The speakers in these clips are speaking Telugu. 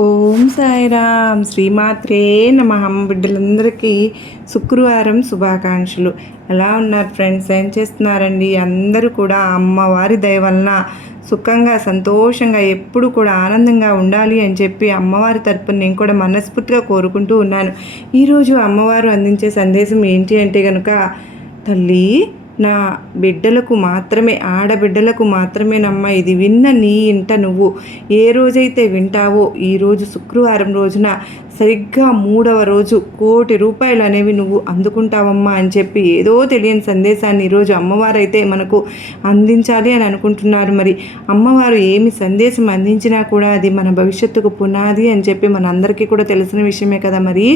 ఓం సాయిరామ్. శ్రీమాత్రే నమ. బిడ్డలందరికీ శుక్రవారం శుభాకాంక్షలు. ఎలా ఉన్నారు ఫ్రెండ్స్? ఏం చేస్తున్నారండి? అందరూ కూడా అమ్మవారి దయ వలన సుఖంగా సంతోషంగా ఎప్పుడు కూడా ఆనందంగా ఉండాలి అని చెప్పి అమ్మవారి తరపున నేను కూడా మనస్ఫూర్తిగా కోరుకుంటూ ఉన్నాను. ఈరోజు అమ్మవారు అందించే సందేశం ఏంటి అంటే కనుక తల్లి నా బిడ్డలకు మాత్రమే ఆడబిడ్డలకు మాత్రమేనమ్మా ఇది విన్న నీ ఇంట నువ్వు. ఏ రోజైతే వింటావో ఈరోజు శుక్రవారం రోజున సరిగ్గా మూడవ రోజు కోటి రూపాయలు అనేవి నువ్వు అందుకుంటావమ్మా అని చెప్పి ఏదో తెలియని సందేశాన్ని ఈరోజు అమ్మవారైతే మనకు అందించాలి అని అనుకుంటున్నారు. మరి అమ్మవారు ఏమి సందేశం అందించినా కూడా అది మన భవిష్యత్తుకు పునాది అని చెప్పి మనందరికీ కూడా తెలిసిన విషయమే కదా మరి.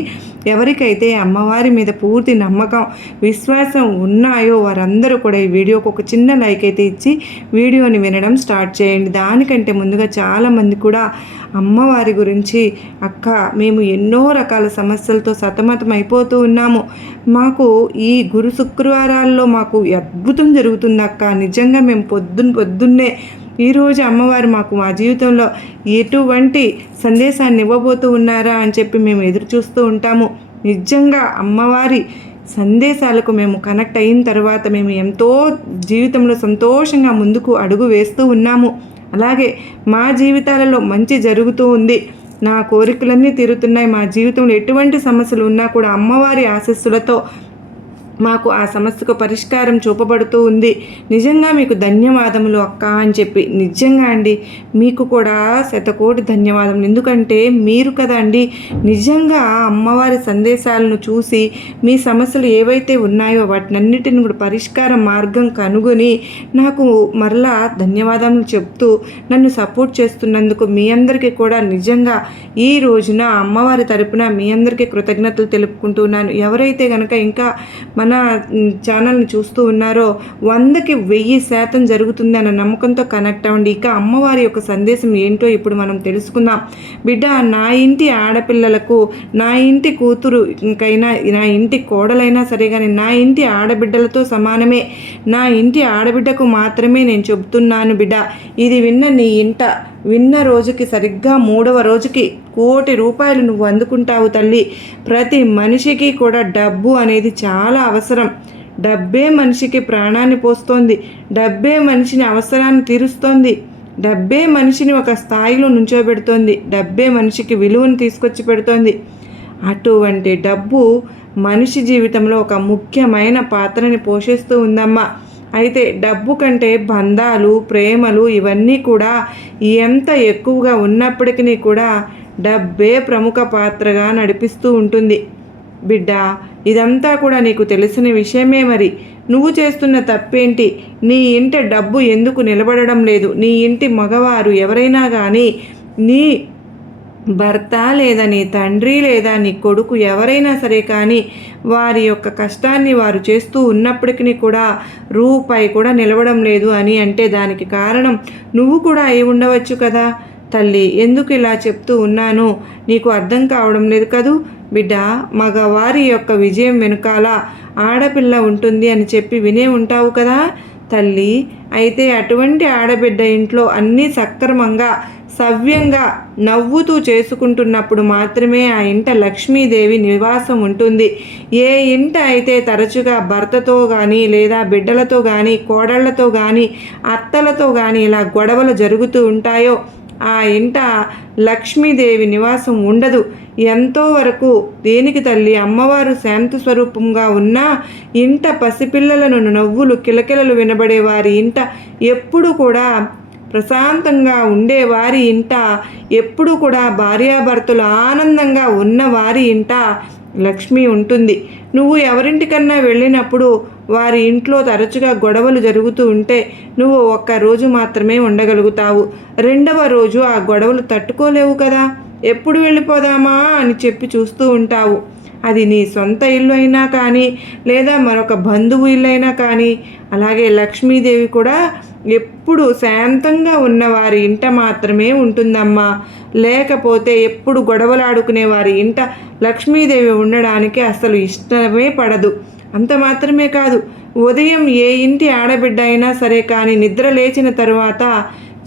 ఎవరికైతే అమ్మవారి మీద పూర్తి నమ్మకం విశ్వాసం ఉన్నాయో వారందరూ కూడా ఈ వీడియోకి ఒక చిన్న లైక్ అయితే ఇచ్చి వీడియోని వినడం స్టార్ట్ చేయండి. దానికంటే ముందుగా చాలామంది కూడా అమ్మవారి గురించి అక్క మేము ఎన్నో రకాల సమస్యలతో సతమతం అయిపోతూ ఉన్నాము. మాకు ఈ గురు శుక్రవారాల్లో మాకు అద్భుతం జరుగుతుంది అక్క. నిజంగా మేము పొద్దున్న పొద్దున్నే ఈరోజు అమ్మవారు మాకు మా జీవితంలో ఎటువంటి సందేశాన్ని ఇవ్వబోతూ ఉన్నారా అని చెప్పి మేము ఎదురు చూస్తూ ఉంటాము. నిజంగా అమ్మవారి సందేశాలకు మేము కనెక్ట్ అయిన తర్వాత మేము ఎంతో జీవితంలో సంతోషంగా ముందుకు అడుగు వేస్తూ ఉన్నాము. అలాగే మా జీవితాలలో మంచి జరుగుతూ ఉంది. నా కోరికలన్నీ తీరుతున్నాయి. మా జీవితంలో ఎటువంటి సమస్యలు ఉన్నా కూడా అమ్మవారి ఆశస్సులతో మాకు ఆ సమస్యకు పరిష్కారం చూపబడుతూ ఉంది. నిజంగా మీకు ధన్యవాదములు అక్క అని చెప్పి. నిజంగా అండి మీకు కూడా శతకోటి ధన్యవాదములు. ఎందుకంటే మీరు కదా అండి నిజంగా అమ్మవారి సందేశాలను చూసి మీ సమస్యలు ఏవైతే ఉన్నాయో వాటినన్నిటిని కూడా పరిష్కార మార్గం కనుగొని నాకు మరలా ధన్యవాదములు చెప్తూ నన్ను సపోర్ట్ చేస్తున్నందుకు మీ అందరికీ కూడా నిజంగా ఈ రోజున అమ్మవారి తరపున మీ అందరికీ కృతజ్ఞతలు తెలుపుకుంటున్నాను ఎవరైతే కనుక ఇంకా మన ఛానల్ని చూస్తూ ఉన్నారో వందకి వెయ్యి శాతం జరుగుతుంది అన్న నమ్మకంతో కనెక్ట్ అవ్వండి. ఇక అమ్మవారి యొక్క సందేశం ఏంటో ఇప్పుడు మనం తెలుసుకుందాం. బిడ్డ నా ఇంటి ఆడపిల్లలకు నా ఇంటి కూతురు ఇంకైనా నా ఇంటి కోడలైనా సరే కానీ నా ఇంటి ఆడబిడ్డలతో సమానమే. నా ఇంటి ఆడబిడ్డకు మాత్రమే నేను చెబుతున్నాను బిడ్డ. ఇది విన్న నీ ఇంట విన్న రోజుకి సరిగ్గా మూడవ రోజుకి కోటి రూపాయలు నువ్వు అందుకుంటావు తల్లి. ప్రతి మనిషికి కూడా డబ్బు అనేది చాలా అవసరం. డబ్బే మనిషికి ప్రాణాన్ని పోస్తోంది. డబ్బే మనిషిని అవసరాన్ని తీరుస్తోంది. డబ్బే మనిషిని ఒక స్థాయిలో నుంచోబెడుతోంది. డబ్బే మనిషికి విలువను తీసుకొచ్చి పెడుతోంది. అటువంటి డబ్బు మనిషి జీవితంలో ఒక ముఖ్యమైన పాత్రని పోషిస్తూ ఉందమ్మా. అయితే డబ్బు కంటే బంధాలు ప్రేమలు ఇవన్నీ కూడా ఎంత ఎక్కువగా ఉన్నప్పటికీ కూడా డబ్బే ప్రముఖ పాత్రగా నడిపిస్తూ ఉంటుంది. బిడ్డ ఇదంతా కూడా నీకు తెలిసిన విషయమే మరి. నువ్వు చేస్తున్న తప్పేంటి? నీ ఇంట డబ్బు ఎందుకు నిలబడడం లేదు? నీ ఇంటి మగవారు ఎవరైనా కానీ నీ భర్త లేదా నీ తండ్రి లేదా నీ కొడుకు ఎవరైనా సరే కానీ వారి యొక్క కష్టాన్ని వారు చేస్తూ ఉన్నప్పటికీ కూడా రూపాయి కూడా నిలవడం లేదు అని అంటే దానికి కారణం నువ్వు కూడా అయి ఉండవచ్చు కదా. తల్లి ఎందుకు ఇలా చెప్తూ ఉన్నాను? నీకు అర్థం కావడం లేదు కదూ? బిడ్డ మగవారి యొక్క విజయం వెనుకాల ఆడపిల్ల ఉంటుంది అని చెప్పి వినే ఉంటావు కదా. తల్లి అయితే అటువంటి ఆడబిడ్డ ఇంట్లో అన్నీ సక్రమంగా సవ్యంగా నవ్వుతూ చేసుకుంటున్నప్పుడు మాత్రమే ఆ ఇంట లక్ష్మీదేవి నివాసం ఉంటుంది. ఏ ఇంట అయితే తరచుగా భర్తతో కానీ లేదా బిడ్డలతో కానీ కోడళ్ళతో కానీ అత్తలతో కానీ ఇలా గొడవలు జరుగుతూ ఉంటాయో ఆ ఇంట లక్ష్మీదేవి నివాసం ఉండదు. ఎంతో వరకు దేనికి తల్లి అమ్మవారు శాంతి స్వరూపంగా ఉన్న ఇంట పసిపిల్లలను నవ్వులు కిలకిలలు వినబడే వారి ఇంట ఎప్పుడు కూడా ప్రశాంతంగా ఉండే వారి ఇంట ఎప్పుడు కూడా భార్యాభర్తలు ఆనందంగా ఉన్న వారి ఇంట లక్ష్మి ఉంటుంది. నువ్వు ఎవరింటికన్నా వెళ్ళినప్పుడు వారి ఇంట్లో తరచుగా గొడవలు జరుగుతూ ఉంటే నువ్వు ఒక్క రోజు మాత్రమే ఉండగలుగుతావు. రెండవ రోజు ఆ గొడవలు తట్టుకోలేవు కదా? ఎప్పుడు వెళ్ళిపోదామా అని చెప్పి చూస్తూ ఉంటావు. అది నీ సొంత ఇల్లు అయినా కానీ లేదా మరొక బంధువు ఇల్లు అయినా కానీ అలాగే లక్ష్మీదేవి కూడా ఎప్పుడు శాంతంగా ఉన్న వారి ఇంట మాత్రమే ఉంటుందమ్మా. లేకపోతే ఎప్పుడు గొడవలాడుకునే వారి ఇంట లక్ష్మీదేవి ఉండడానికి అసలు ఇష్టమే పడదు. అంత మాత్రమే కాదు ఉదయం ఏ ఇంటి ఆడబిడ్డ అయినా సరే కానీ నిద్ర లేచిన తరువాత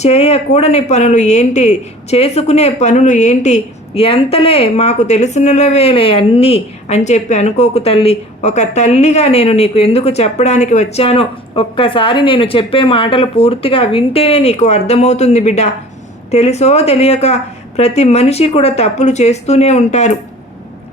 చేయకూడని పనులు ఏంటి? చేసుకునే పనులు ఏంటి? ఎంతలే మాకు తెలిసినవేలే అన్నీ అని చెప్పి అనుకోకు తల్లి. ఒక తల్లిగా నేను నీకు ఎందుకు చెప్పడానికి వచ్చానో ఒక్కసారి నేను చెప్పే మాటలు పూర్తిగా వింటేనే నీకు అర్థమవుతుంది బిడ్డ. తెలుసో తెలియక ప్రతి మనిషి కూడా తప్పులు చేస్తూనే ఉంటారు.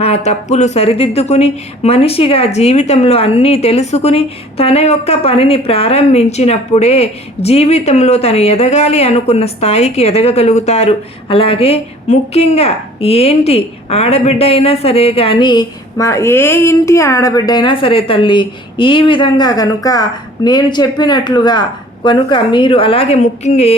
ఆ తప్పులు సరిదిద్దుకుని మనిషిగా జీవితంలో అన్నీ తెలుసుకుని తన యొక్క పనిని ప్రారంభించినప్పుడే జీవితంలో తను ఎదగాలి అనుకున్న స్థాయికి ఎదగగలుగుతారు. అలాగే ముఖ్యంగా ఏంటి ఆడబిడ్డ అయినా సరే కానీ మా ఏ ఇంటి ఆడబిడ్డ అయినా సరే తల్లి ఈ విధంగా కనుక నేను చెప్పినట్లుగా కనుక మీరు అలాగే ముఖ్యంగా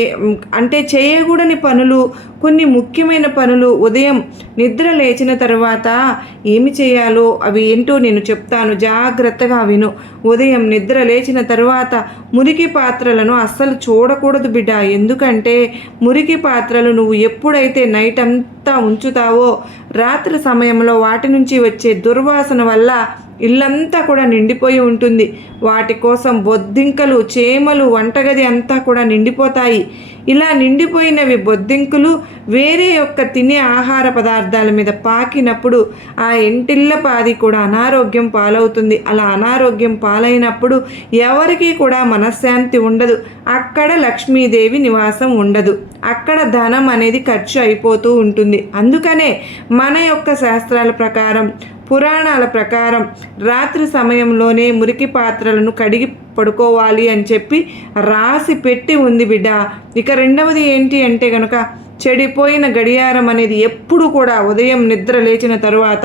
అంటే చేయకూడని పనులు కొన్ని ముఖ్యమైన పనులు ఉదయం నిద్ర లేచిన తర్వాత ఏమి చేయాలో అవి ఏంటో నేను చెప్తాను. జాగ్రత్తగా విను. ఉదయం నిద్ర లేచిన తర్వాత మురికి పాత్రలను అస్సలు చూడకూడదు బిడ్డ. ఎందుకంటే మురికి పాత్రలు నువ్వు ఎప్పుడైతే నైట్ అంతా ఉంచుతావో రాత్రి సమయంలో వాటి నుంచి వచ్చే దుర్వాసన వల్ల ఇల్లంతా కూడా నిండిపోయి ఉంటుంది. వాటి కోసం బొద్దింకలు చేమలు వంటగది అంతా కూడా నిండిపోతాయి. ఇలా నిండిపోయినవి బొద్దింకులు వేరే యొక్క తినే ఆహార పదార్థాల మీద పాకినప్పుడు ఆ ఇంటిళ్ళ పాది కూడా అనారోగ్యం పాలవుతుంది. అలా అనారోగ్యం పాలైనప్పుడు ఎవరికీ కూడా మనశ్శాంతి ఉండదు. అక్కడ లక్ష్మీదేవి నివాసం ఉండదు. అక్కడ ధనం అనేది ఖర్చు అయిపోతూ ఉంటుంది. అందుకనే మన యొక్క శాస్త్రాల ప్రకారం పురాణాల ప్రకారం రాత్రి సమయంలోనే మురికి పాత్రలను కడిగి పడుకోవాలి అని చెప్పి రాసి పెట్టి ఉంది బిడ్డ. ఇక రెండవది ఏంటి అంటే కనుక చెడిపోయిన గడియారం అనేది ఎప్పుడు కూడా ఉదయం నిద్ర లేచిన తరువాత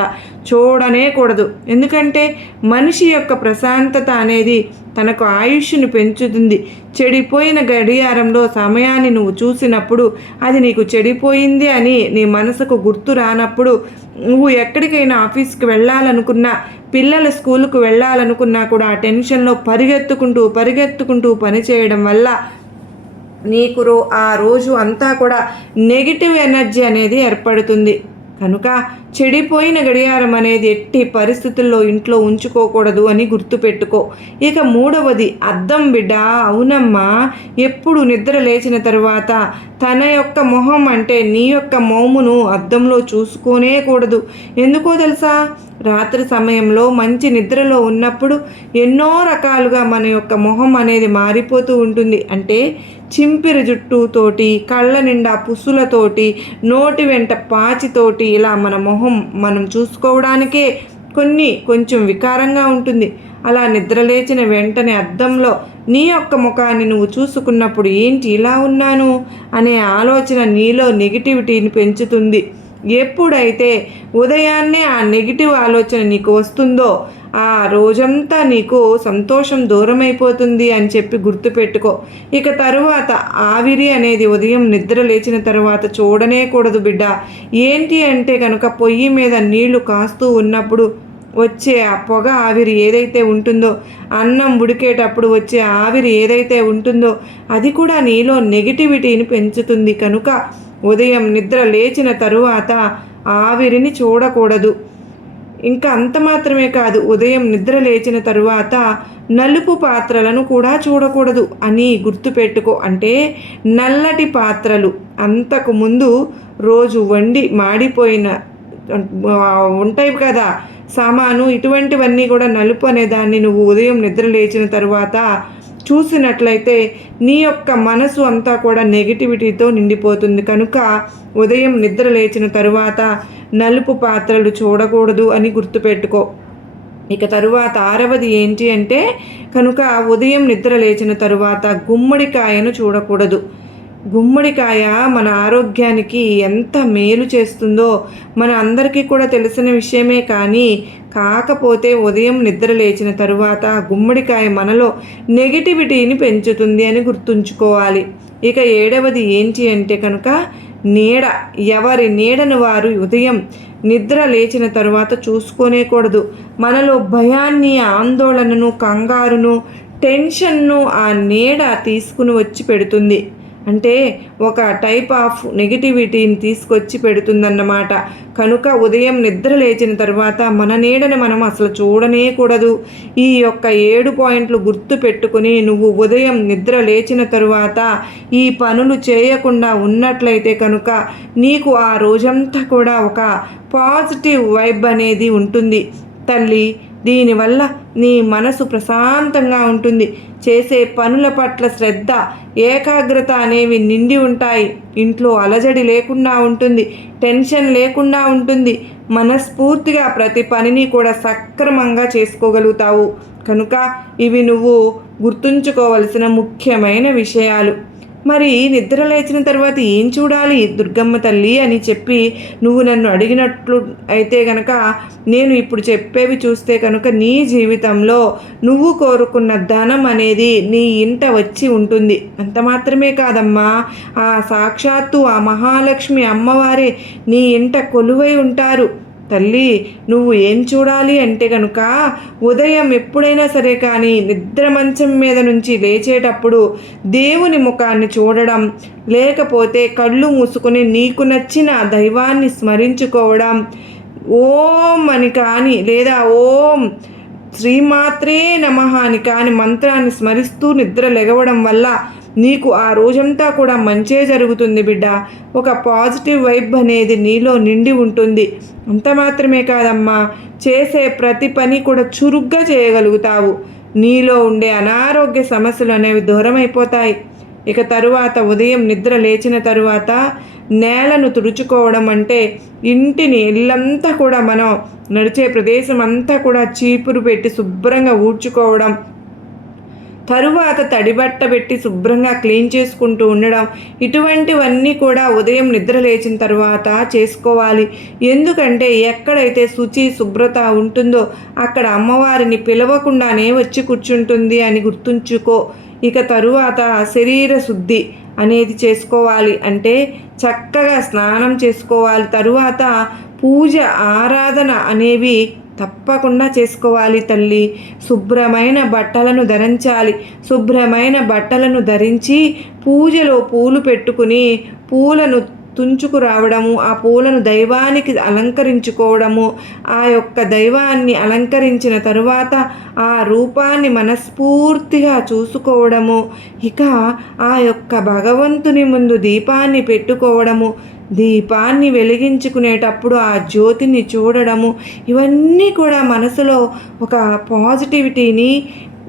చూడనే కూడదు. ఎందుకంటే మనిషి యొక్క ప్రశాంతత అనేది తనకు ఆయుష్ను పెంచుతుంది. చెడిపోయిన గడియారంలో సమయాన్ని నువ్వు చూసినప్పుడు అది నీకు చెడిపోయింది అని నీ మనసుకు గుర్తు రానప్పుడు నువ్వు ఎక్కడికైనా ఆఫీస్కి వెళ్ళాలనుకున్నా పిల్లల స్కూలుకు వెళ్ళాలనుకున్నా కూడా ఆ టెన్షన్లో పరిగెత్తుకుంటూ పరిగెత్తుకుంటూ పనిచేయడం వల్ల నీకు రో ఆ రోజు అంతా కూడా నెగిటివ్ ఎనర్జీ అనేది ఏర్పడుతుంది. కనుక చెడిపోయిన గడియారం అనేది ఎట్టి పరిస్థితుల్లో ఇంట్లో ఉంచుకోకూడదు అని గుర్తుపెట్టుకో. ఇక మూడవది అద్దం బిడ్డ అవునమ్మా ఎప్పుడు నిద్ర లేచిన తర్వాత తన యొక్క మొహం అంటే నీ యొక్క మోమును అద్దంలో చూసుకోనే కూడదు. ఎందుకో తెలుసా? రాత్రి సమయంలో మంచి నిద్రలో ఉన్నప్పుడు ఎన్నో రకాలుగా మన యొక్క మొహం అనేది మారిపోతూ ఉంటుంది. అంటే చింపిరి జుట్టుతోటి కళ్ళ నిండా పుసులతోటి నోటి వెంట పాచితోటి ఇలా మన మొహం మనం చూసుకోవడానికే కొన్ని కొంచెం వికారంగా ఉంటుంది. అలా నిద్రలేచిన వెంటనే అద్దంలో నీ యొక్క ముఖాన్ని నువ్వు చూసుకున్నప్పుడు ఏంటి ఇలా ఉన్నాను? అనే ఆలోచన నీలో నెగిటివిటీని పెంచుతుంది. ఎప్పుడైతే ఉదయాన్నే ఆ నెగిటివ్ ఆలోచన నీకు వస్తుందో ఆ రోజంతా నీకు సంతోషం దూరమైపోతుంది అని చెప్పి గుర్తుపెట్టుకో. ఇక తరువాత ఆవిరి అనేది ఉదయం నిద్ర లేచిన తర్వాత చూడనే కూడదు బిడ్డ. ఏంటి అంటే కనుక పొయ్యి మీద నీళ్ళు కాస్తూ ఉన్నప్పుడు వచ్చే ఆ పొగ ఆవిరి ఏదైతే ఉంటుందో అన్నం ఉడికేటప్పుడు వచ్చే ఆవిరి ఏదైతే ఉంటుందో అది కూడా నీలో నెగిటివిటీని పెంచుతుంది. కనుక ఉదయం నిద్ర లేచిన తరువాత ఆవిరిని చూడకూడదు. ఇంకా అంత మాత్రమే కాదు ఉదయం నిద్ర లేచిన తరువాత నలుపు పాత్రలను కూడా చూడకూడదు అని గుర్తుపెట్టుకో. అంటే నల్లటి పాత్రలు. అంతకు ముందు రోజు వండి మాడిపోయిన ఉంటాయి కదా సామాను ఇటువంటివన్నీ కూడా నలుపు అనే దాన్ని నువ్వు ఉదయం నిద్ర లేచిన తరువాత చూసినట్లయితే నీ యొక్క మనసు అంతా కూడా నెగిటివిటీతో నిండిపోతుంది. కనుక ఉదయం నిద్ర లేచిన తరువాత నలుపు పాత్రలు చూడకూడదు అని గుర్తుపెట్టుకో. ఇక తరువాత ఆరవది ఏంటి అంటే కనుక ఉదయం నిద్ర లేచిన తరువాత గుమ్మడికాయను చూడకూడదు. గుమ్మడికాయ మన ఆరోగ్యానికి ఎంత మేలు చేస్తుందో మన అందరికీ కూడా తెలిసిన విషయమే కానీ కాకపోతే ఉదయం నిద్ర లేచిన తరువాత గుమ్మడికాయ మనలో నెగిటివిటీని పెంచుతుంది అని గుర్తుంచుకోవాలి. ఇక ఏడవది ఏంటి అంటే కనుక నీడ. ఎవరి నీడను వారు ఉదయం నిద్ర లేచిన తరువాత చూసుకోనేకూడదు. మనలో భయాన్ని ఆందోళనను కంగారును టెన్షన్ను ఆ నీడ తీసుకుని వచ్చి పెడుతుంది. అంటే ఒక టైప్ ఆఫ్ నెగిటివిటీని తీసుకొచ్చి పెడుతుందన్నమాట. కనుక ఉదయం నిద్ర లేచిన తర్వాత మన నీడని మనం అసలు చూడనేకూడదు. ఈ యొక్క ఏడు పాయింట్లు గుర్తు పెట్టుకుని నువ్వు ఉదయం నిద్ర లేచిన తరువాత ఈ పనులు చేయకుండా ఉన్నట్లయితే కనుక నీకు ఆ రోజంతా కూడా ఒక పాజిటివ్ వైబ్ అనేది ఉంటుంది. తల్లి దీనివల్ల నీ మనసు ప్రశాంతంగా ఉంటుంది. చేసే పనుల పట్ల శ్రద్ధ ఏకాగ్రత అనేవి నిండి ఉంటాయి. ఇంట్లో అలజడి లేకుండా ఉంటుంది టెన్షన్ లేకుండా ఉంటుంది. మనస్ఫూర్తిగా ప్రతి పనిని కూడా సక్రమంగా చేసుకోగలుగుతావు. కనుక ఇవి నువ్వు గుర్తుంచుకోవలసిన ముఖ్యమైన విషయాలు. మరి నిద్ర లేచిన తర్వాత ఏం చూడాలి? దుర్గమ్మ తల్లి అని చెప్పి నువ్వు నన్ను అడిగినట్లు అయితే గనక నేను ఇప్పుడు చెప్పేవి చూస్తే కనుక నీ జీవితంలో నువ్వు కోరుకున్న ధనం అనేది నీ ఇంట వచ్చి ఉంటుంది. అంత మాత్రమే కాదమ్మా. ఆ సాక్షాత్తు ఆ మహాలక్ష్మి అమ్మవారే నీ ఇంట కొలువై ఉంటారు. తల్లి నువ్వు ఏం చూడాలి అంటే కనుక ఉదయం ఎప్పుడైనా సరే కానీ నిద్ర మంచం మీద నుంచి లేచేటప్పుడు దేవుని ముఖాన్ని చూడడం లేకపోతే కళ్ళు మూసుకొని నీకు నచ్చిన దైవాన్ని స్మరించుకోవడం ఓం అని కానీ లేదా ఓం శ్రీమాత్రే నమ అని కానీ మంత్రాన్ని స్మరిస్తూ నిద్ర లెగవడం వల్ల నీకు ఆ రోజంతా కూడా మంచే జరుగుతుంది బిడ్డ. ఒక పాజిటివ్ వైబ్ అనేది నీలో నిండి ఉంటుంది. అంత మాత్రమే కాదమ్మా. చేసే ప్రతి పని కూడా చురుగ్గా చేయగలుగుతావు. నీలో ఉండే అనారోగ్య సమస్యలు అనేవి దూరమైపోతాయి. ఇక తరువాత ఉదయం నిద్ర లేచిన తరువాత నేలను తుడుచుకోవడం అంటే ఇంటిని ఇల్లంతా కూడా మనం నడిచే ప్రదేశం అంతా కూడా చీపురు పెట్టి శుభ్రంగా ఊడ్చుకోవడం. తరువాత తడిబట్ట పెట్టి శుభ్రంగా క్లీన్ చేసుకుంటూ ఉండడం ఇటువంటివన్నీ కూడా ఉదయం నిద్ర లేచిన తర్వాత చేసుకోవాలి. ఎందుకంటే ఎక్కడైతే శుచి శుభ్రత ఉంటుందో అక్కడ అమ్మవారిని పిలవకుండానే వచ్చి కూర్చుంటుంది అని గుర్తుంచుకో. ఇక తరువాత శరీర శుద్ధి అనేది చేసుకోవాలి. అంటే చక్కగా స్నానం చేసుకోవాలి. తరువాత పూజ ఆరాధన అనేవి తప్పకుండా చేసుకోవాలి తల్లి. శుభ్రమైన బట్టలను ధరించాలి. శుభ్రమైన బట్టలను ధరించి పూజలో పూలు పెట్టుకుని పూలను తుంచుకు రావడము ఆ పూలను దైవానికి అలంకరించుకోవడము ఆ యొక్క దైవాన్ని అలంకరించిన తరువాత ఆ రూపాన్ని మనస్ఫూర్తిగా చూసుకోవడము ఇక ఆ యొక్క భగవంతుని ముందు దీపాన్ని పెట్టుకోవడము దీపాన్ని వెలిగించుకునేటప్పుడు ఆ జ్యోతిని చూడడము ఇవన్నీ కూడా మనసులో ఒక పాజిటివిటీని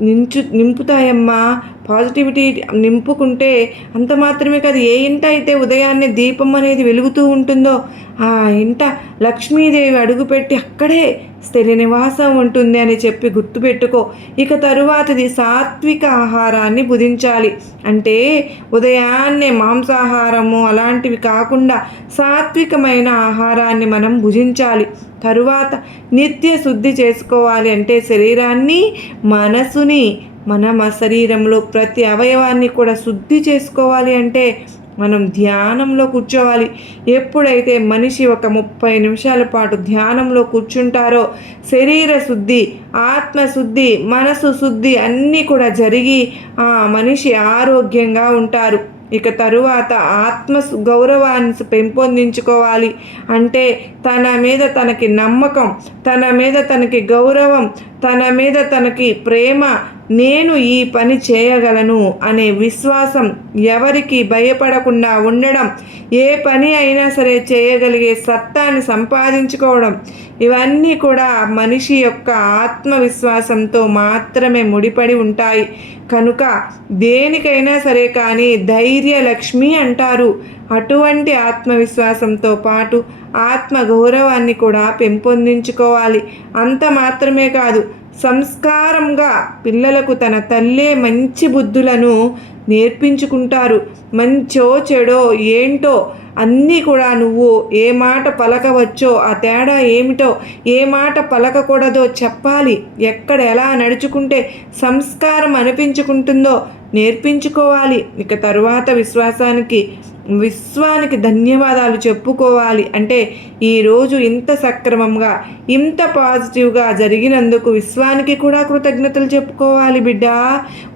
నించు నింపుతాయమ్మా. పాజిటివిటీ నింపుకుంటే అంత మాత్రమే కాదు ఏ ఇంట అయితే ఉదయాన్నే దీపం అనేది వెలుగుతూ ఉంటుందో ఆ ఇంట లక్ష్మీదేవి అడుగుపెట్టి అక్కడే స్థిర నివాసం ఉంటుంది అని చెప్పి గుర్తుపెట్టుకో. ఇక తరువాతది సాత్విక ఆహారాన్ని భుజించాలి అంటే ఉదయాన్నే మాంసాహారము అలాంటివి కాకుండా సాత్వికమైన ఆహారాన్ని మనం భుజించాలి. తరువాత నిత్య శుద్ధి చేసుకోవాలి అంటే శరీరాన్ని మనసుని మన శరీరంలో ప్రతి అవయవాన్ని కూడా శుద్ధి చేసుకోవాలి అంటే మనం ధ్యానంలో కూర్చోవాలి. ఎప్పుడైతే మనిషి ఒక ముప్పై నిమిషాల పాటు ధ్యానంలో కూర్చుంటారో శరీర శుద్ధి ఆత్మశుద్ధి మనసు శుద్ధి అన్నీ కూడా జరిగి ఆ మనిషి ఆరోగ్యంగా ఉంటారు. ఇక తరువాత ఆత్మ గౌరవాన్ని పెంపొందించుకోవాలి. అంటే తన మీద తనకి నమ్మకం తన మీద తనకి గౌరవం తన మీద తనకి ప్రేమ నేను ఈ పని చేయగలను అనే విశ్వాసం ఎవరికి భయపడకుండా ఉండడం ఏ పని అయినా సరే చేయగలిగే సత్తాన్ని సంపాదించుకోవడం ఇవన్నీ కూడా మనిషి యొక్క ఆత్మవిశ్వాసంతో మాత్రమే ముడిపడి ఉంటాయి. కనుక దేనికైనా సరే కానీ ధైర్య లక్ష్మి అంటారు. అటువంటి ఆత్మవిశ్వాసంతో పాటు ఆత్మ గౌరవాన్ని కూడా పెంపొందించుకోవాలి. అంత మాత్రమే కాదు సంస్కారంగా పిల్లలకు తన తల్లే మంచి బుద్ధులను నేర్పించుకుంటారు. మంచో చెడో ఏంటో అన్నీ కూడా నువ్వు ఏ మాట పలకవచ్చో ఆ తేడా ఏమిటో ఏ మాట పలకకూడదో చెప్పాలి. ఎక్కడ ఎలా నడుచుకుంటే సంస్కారం అనిపించుకుంటుందో నేర్పించుకోవాలి. ఇక తరువాత విశ్వాసానికి విశ్వానికి ధన్యవాదాలు చెప్పుకోవాలి. అంటే ఈరోజు ఇంత సక్రమంగా ఇంత పాజిటివ్గా జరిగినందుకు విశ్వానికి కూడా కృతజ్ఞతలు చెప్పుకోవాలి బిడ్డ.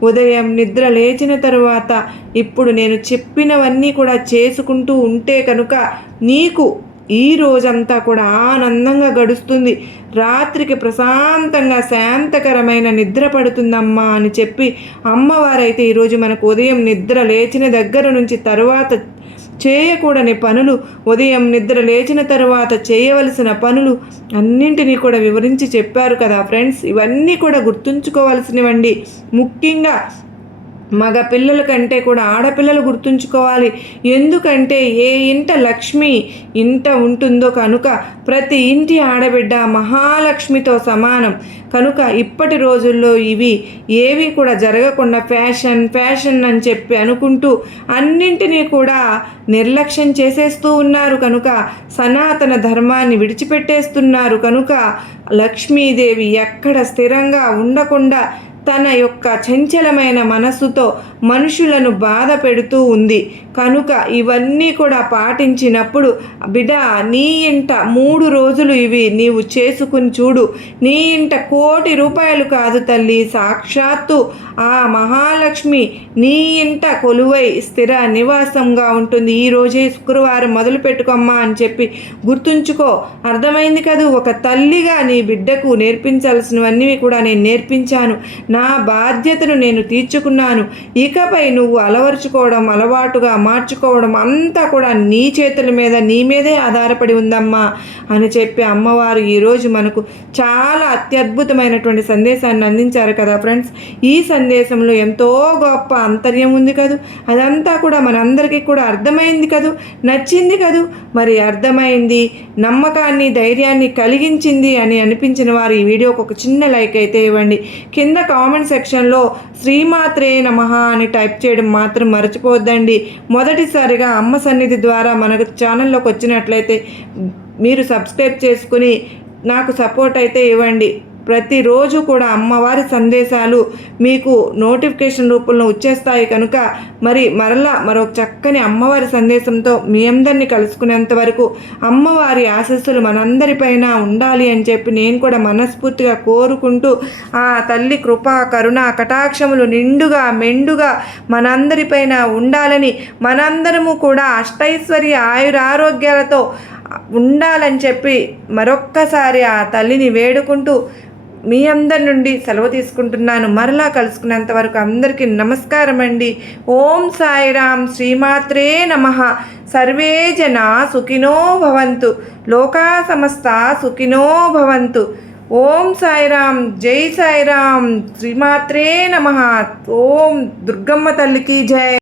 ఉదయం నిద్ర లేచిన తరువాత ఇప్పుడు నేను చెప్పినవన్నీ కూడా చేసుకుంటూ ఉంటే కనుక నీకు ఈ రోజంతా కూడా ఆనందంగా గడుస్తుంది. రాత్రికి ప్రశాంతంగా శాంతకరమైన నిద్ర పడుతుందమ్మా అని చెప్పి అమ్మవారైతే ఈరోజు మనకు ఉదయం నిద్ర లేచిన దగ్గర నుంచి తరువాత చేయకూడని పనులు ఉదయం నిద్ర లేచిన తర్వాత చేయవలసిన పనులు అన్నింటినీ కూడా వివరించి చెప్పారు కదా ఫ్రెండ్స్. ఇవన్నీ కూడా గుర్తుంచుకోవాల్సినవండి. ముఖ్యంగా మగ పిల్లల కంటే కూడా ఆడపిల్లలు గుర్తుంచుకోవాలి. ఎందుకంటే ఏ ఇంట లక్ష్మి ఇంట ఉంటుందో కనుక ప్రతి ఇంటి ఆడబిడ్డ మహాలక్ష్మితో సమానం. కనుక ఇప్పటి రోజుల్లో ఇవి ఏవి కూడా జరగకుండా ఫ్యాషన్ ఫ్యాషన్ అని చెప్పి అనుకుంటూ అన్నింటినీ కూడా నిర్లక్ష్యం చేసేస్తూ ఉన్నారు. కనుక సనాతన ధర్మాన్ని విడిచిపెట్టేస్తున్నారు. కనుక లక్ష్మీదేవి ఎక్కడ స్థిరంగా ఉండకుండా తన యొక్క చంచలమైన మనస్సుతో మనుషులను బాధ పెడుతూ ఉంది. కనుక ఇవన్నీ కూడా పాటించినప్పుడు బిడ నీ ఇంట మూడు రోజులు ఇవి నీవు చేసుకుని చూడు. నీ ఇంట కోటి రూపాయలు కాదు తల్లి. సాక్షాత్తు ఆ మహాలక్ష్మి నీ ఇంట కొలువై స్థిర నివాసంగా ఉంటుంది. ఈ రోజే శుక్రవారం మొదలు పెట్టుకోమ్మా అని చెప్పి గుర్తుంచుకో. అర్థమైంది కదూ? ఒక తల్లిగా నీ బిడ్డకు నేర్పించాల్సినవన్నీ కూడా నేను నేర్పించాను. నా బాధ్యతను నేను తీర్చుకున్నాను. ఇకపై నువ్వు అలవరుచుకోవడం అలవాటుగా మార్చుకోవడం అంతా కూడా నీ చేతుల మీద నీ మీదే ఆధారపడి ఉందమ్మా అని చెప్పి అమ్మవారు ఈరోజు మనకు చాలా అత్యద్భుతమైనటువంటి సందేశాన్ని అందించారు కదా ఫ్రెండ్స్. ఈ సందేశంలో ఎంతో గొప్ప అంతర్యం ఉంది కదూ. అదంతా కూడా మనందరికీ కూడా అర్థమైంది కదూ. నచ్చింది కదూ. మరి అర్థమైంది నమ్మకాన్ని ధైర్యాన్ని కలిగించింది అని అనిపించిన వారు ఈ వీడియోకి ఒక చిన్న లైక్ అయితే ఇవ్వండి. కింద కామెంట్ సెక్షన్లో శ్రీమాత్రే నమ అని టైప్ చేయడం మాత్రం మర్చిపోవద్దండి. మొదటిసారిగా అమ్మ సన్నిధి ద్వారా మనకు ఛానల్లోకి వచ్చినట్లయితే మీరు సబ్స్క్రైబ్ చేసుకుని నాకు సపోర్ట్ అయితే ఇవ్వండి. ప్రతిరోజు కూడా అమ్మవారి సందేశాలు మీకు నోటిఫికేషన్ రూపంలో వచ్చేస్తాయి కనుక మరి మరలా మరొక చక్కని అమ్మవారి సందేశంతో మీ అందరినీ కలుసుకునేంత వరకు అమ్మవారి ఆశస్సులు మనందరిపైన ఉండాలి అని చెప్పి నేను కూడా మనస్ఫూర్తిగా కోరుకుంటూ ఆ తల్లి కృప కరుణ కటాక్షములు నిండుగా మెండుగా మనందరిపైన ఉండాలని మనందరము కూడా అష్టైశ్వర్య ఆయురారోగ్యాలతో ఉండాలని చెప్పి మరొక్కసారి ఆ తల్లిని వేడుకుంటూ మీ అందరి నుండి సెలవు తీసుకుంటున్నాను. మరలా కలుసుకునేంత వరకు అందరికీ నమస్కారం అండి ఓం సాయిరామ్ శ్రీమాత్రే నమ. సర్వే జన సుఖినో భవంతు. లోకా సమస్త సుఖినో భవంతు. ఓం సాయిరాం జై సాయిరామ్ శ్రీమాత్రే నమ. ఓం దుర్గమ్మ తల్లికి జయ